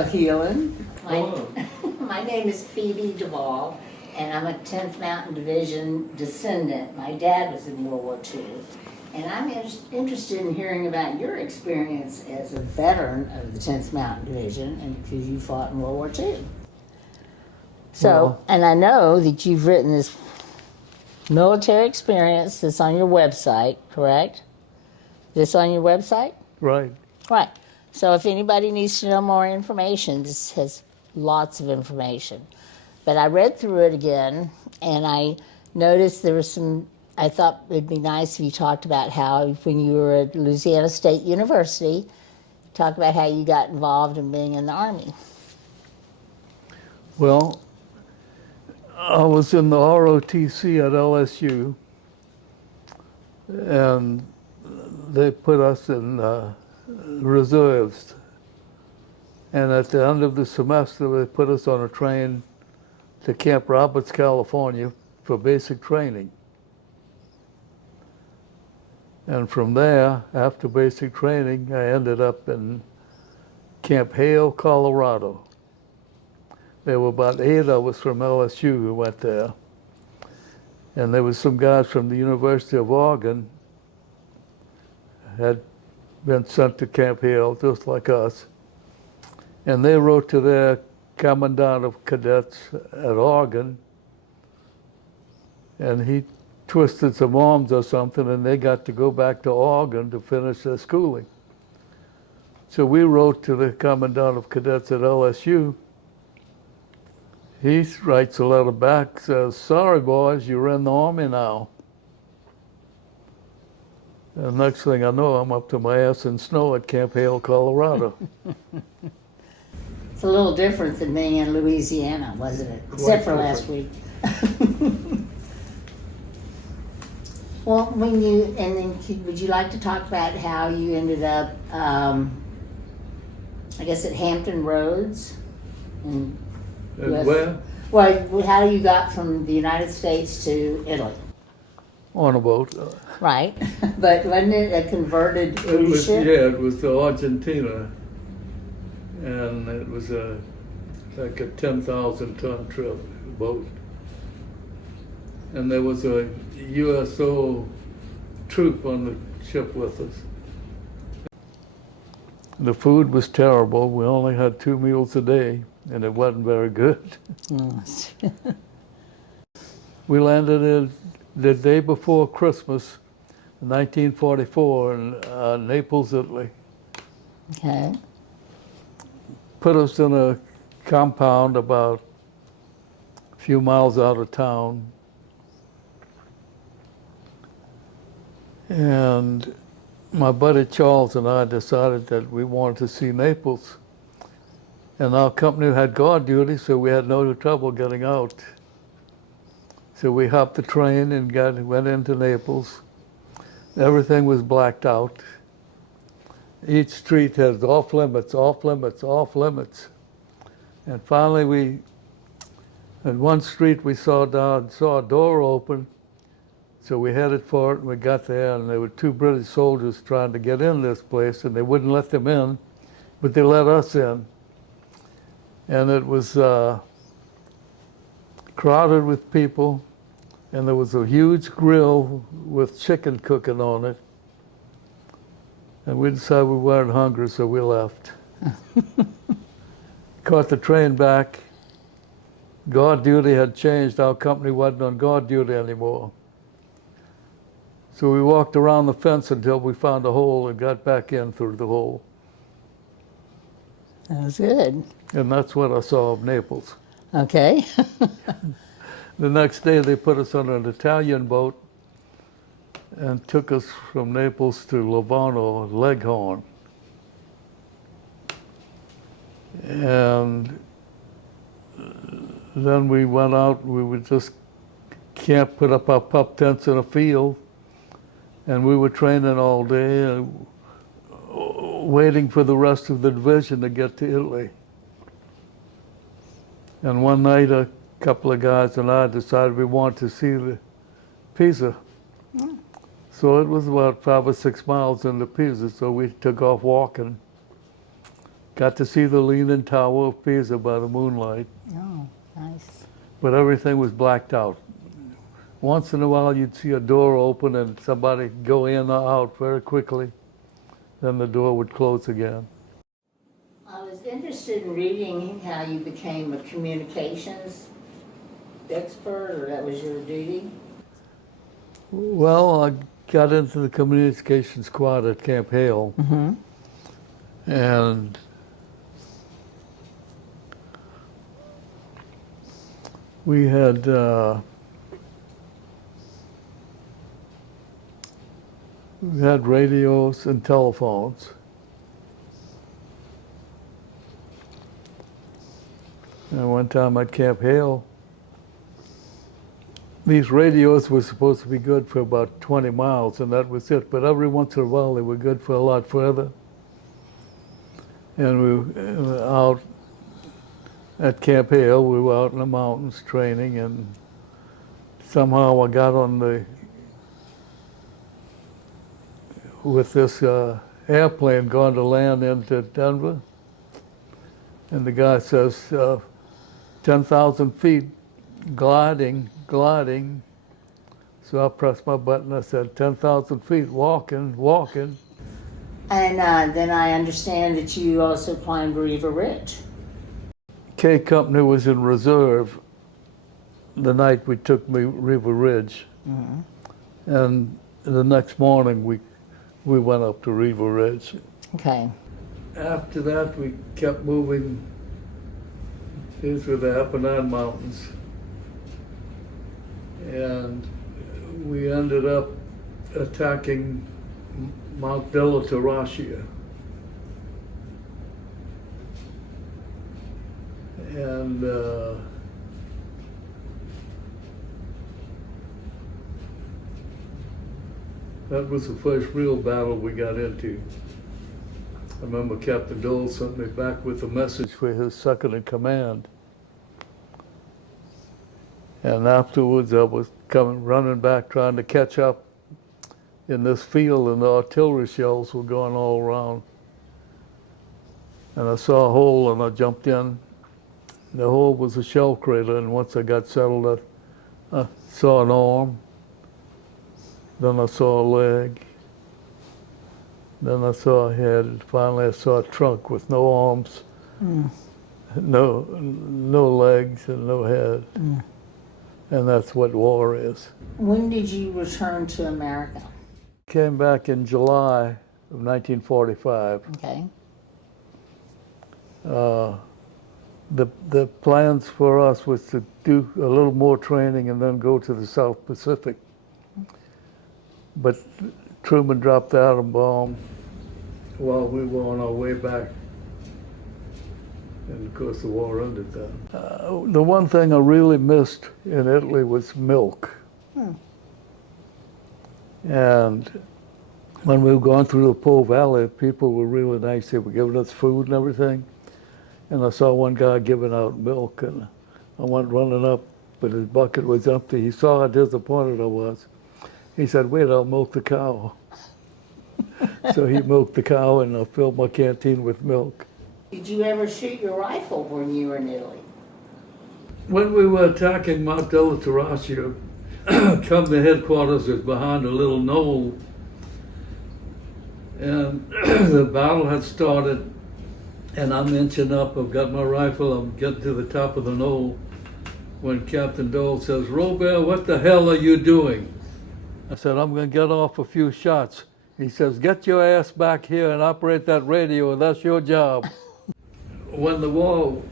Hello, Hulin. Hello. My name is Phoebe Devol, and I'm a 10th Mountain Division descendant. My dad was in World War II, and I'm interested in hearing about your experience as a veteran of the 10th Mountain Division, and because you fought in World War II. So, and I know that you've written this military experience that's on your website, correct? This on your website? Right. Right. So if anybody needs to know more information, this has lots of information. But I read through it again, and I noticed there was some, I thought it'd be nice if you talked about how when you were at Louisiana State University, talk about how you got involved in being in the Army. Well, I was in the ROTC at LSU, and they put us in reserves. And at the end of the semester, they put us on a train to Camp Roberts, California for basic training. And from there, after basic training, I ended up in Camp Hale, Colorado. There were about 8 of us from LSU who went there. And there was some guys from the University of Oregon had been sent to Camp Hale, just like us. And they wrote to their commandant of cadets at Oregon, and he twisted some arms or something, and they got to go back to Oregon to finish their schooling. So we wrote to the commandant of cadets at LSU. He writes a letter back, says, "Sorry, boys, you're in the Army now." And next thing I know, I'm up to my ass in snow at Camp Hale, Colorado. It's a little different than being in Louisiana, wasn't it? Except for last week. Well, when you, and then would you like to talk about how you ended up, I guess at Hampton Roads? And where? Well, how you got from the United States to Italy. On a boat. Right, but wasn't it a converted It was, ship? yeah, it was to Argentina, and it was like a 10,000 ton trip boat. And there was a USO troop on the ship with us. The food was terrible. We only had 2 meals a day, and it wasn't very good. We landed in the day before Christmas, 1944, in Naples, Italy. Okay. Put us in a compound about a few miles out of town. And my buddy Charles and I decided that we wanted to see Naples. And our company had guard duty, so we had no trouble getting out. So we hopped the train and went into Naples. Everything was blacked out. Each street has off limits, off limits, off limits. And finally at one street we saw a door open. So we headed for it, and we got there, and there were 2 British soldiers trying to get in this place, and they wouldn't let them in, but they let us in. And it was crowded with people, and there was a huge grill with chicken cooking on it. And we decided we weren't hungry, so we left. Caught the train back. Guard duty had changed. Our company wasn't on guard duty anymore. So we walked around the fence until we found a hole and got back in through the hole. That was good. And that's what I saw of Naples. Okay. The next day they put us on an Italian boat and took us from Naples to Lugano, Leghorn. And then we went out, we would just camp, put up our pup tents in a field, and we were training all day, waiting for the rest of the division to get to Italy. And one night, a couple of guys and I decided we wanted to see the Pisa. So it was about 5 or 6 miles into Pisa, so we took off walking. Got to see the Leaning Tower of Pisa by the moonlight, Oh, nice. but everything was blacked out. Once in a while you'd see a door open and somebody go in or out very quickly, then the door would close again. I was interested in reading how you became a communications expert, or that was your duty. Well, I got into the communication squad at Camp Hale, and we had radios and telephones. And one time at Camp Hale, these radios were supposed to be good for about 20 miles, and that was it. But every once in a while, they were good for a lot further. And we were out at Camp Hale. We were out in the mountains training, and somehow I got on with this airplane going to land into Denver. And the guy says, 10,000 feet, gliding. So I pressed my button. I said, 10,000 feet, walking. And then I understand that you also climbed Riva Ridge. K Company was in reserve the night we took Riva Ridge. And the next morning we went up to Riva Ridge. Okay. After that, we kept moving. These were the Apennine Mountains. And we ended up attacking Mount Delatarascia. And that was the first real battle we got into. I remember Captain Dole sent me back with a message for his second in command. And afterwards I was running back trying to catch up in this field, and the artillery shells were going all around. And I saw a hole and I jumped in. The hole was a shell crater, and once I got settled, I saw an arm, then I saw a leg, then I saw a head, and finally I saw a trunk with no arms, no legs, and no head. And that's what war is. When did you return to America? Came back in July of 1945. Okay. The plans for us was to do a little more training and then go to the South Pacific. But Truman dropped the atom bomb while we were on our way back. And of course the war ended then. The one thing I really missed in Italy was milk. And when we were going through the Po Valley, people were really nice. They were giving us food and everything. And I saw one guy giving out milk, and I went running up, but his bucket was empty. He saw how disappointed I was. He said, "Wait, I'll milk the cow." So he milked the cow, and I filled my canteen with milk. Did you ever shoot your rifle when you were in Italy? When we were attacking Mount Delatarascia, company headquarters was behind a little knoll, and the battle had started, and I'm inching up, I've got my rifle, I'm getting to the top of the knoll, when Captain Dole says, "Robert, what the hell are you doing?" I said, "I'm gonna get off a few shots." He says, "Get your ass back here and operate that radio, that's your job." When the war,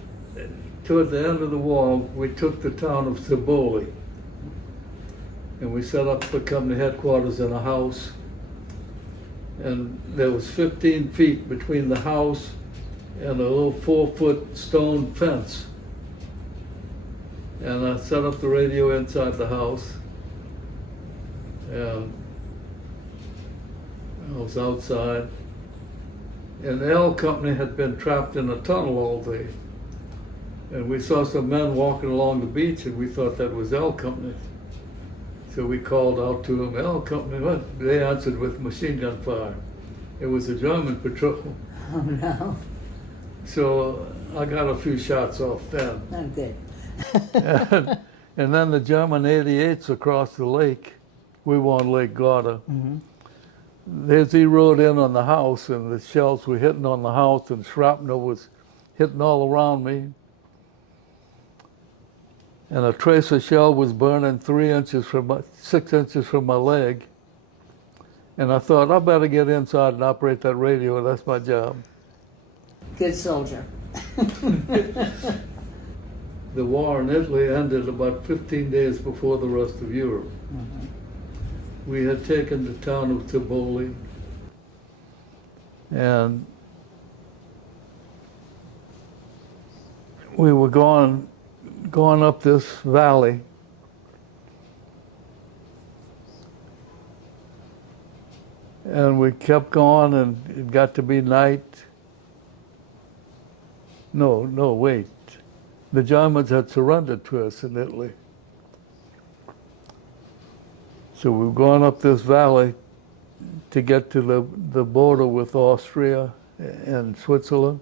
toward the end of the war, we took the town of Tivoli, and we set up the company headquarters in a house, and there was 15 feet between the house and a little 4-foot stone fence. And I set up the radio inside the house, and I was outside. And the L Company had been trapped in a tunnel all day. And we saw some men walking along the beach, and we thought that was L Company. So we called out to them, "L Company," what? They answered with machine gun fire. It was a German patrol. Oh no. So I got a few shots off then. Oh, good. And then the German 88s across the lake. We were on Lake Garda. They zeroed in on the house, and the shells were hitting on the house, and shrapnel was hitting all around me. And a tracer shell was burning 6 inches from my leg. And I thought, I better get inside and operate that radio. That's my job. Good soldier. The war in Italy ended about 15 days before the rest of Europe. We had taken the town of Tivoli, and we were going up this valley. And we kept going, and it got to be night. No, wait. The Germans had surrendered to us in Italy. So we were going up this valley to get to the border with Austria and Switzerland.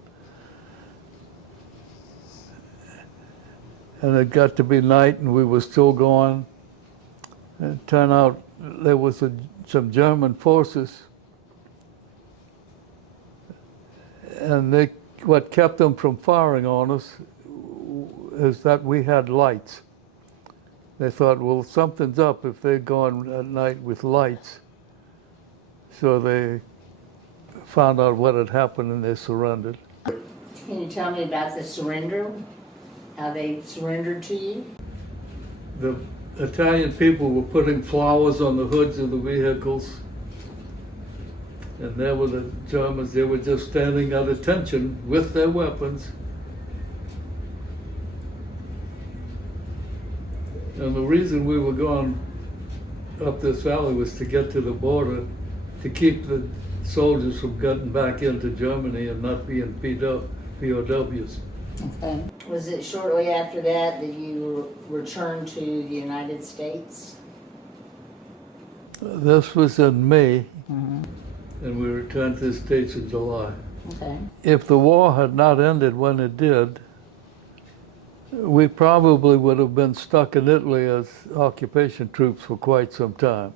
And it got to be night, and we were still going. And it turned out there was some German forces, and what kept them from firing on us is that we had lights. They thought, well, something's up if they're going at night with lights. So they found out what had happened, and they surrendered. Can you tell me about the surrender? How they surrendered to you? The Italian people were putting flowers on the hoods of the vehicles, and there were the Germans. They were just standing at attention with their weapons. And the reason we were going up this valley was to get to the border, to keep the soldiers from getting back into Germany and not being POWs. Okay. Was it shortly after that you returned to the United States? This was in May, and we returned to the States in July. Okay. If the war had not ended when it did, we probably would have been stuck in Italy as occupation troops for quite some time.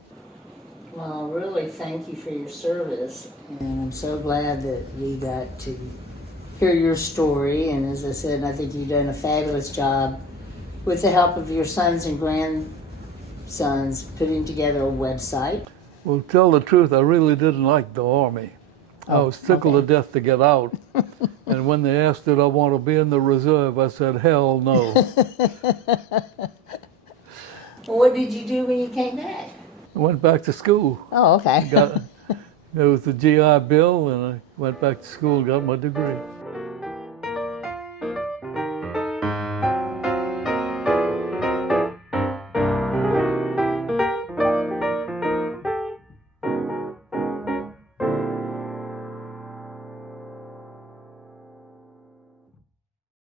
Well, really, thank you for your service. And I'm so glad that we got to hear your story. And as I said, I think you've done a fabulous job with the help of your sons and grandsons putting together a website. Well, to tell the truth, I really didn't like the Army. I was tickled to death to get out. And when they asked did I want to be in the reserve, I said, hell no. Well, what did you do when you came back? I went back to school. Oh, okay. There was the GI Bill, and I went back to school and got my degree.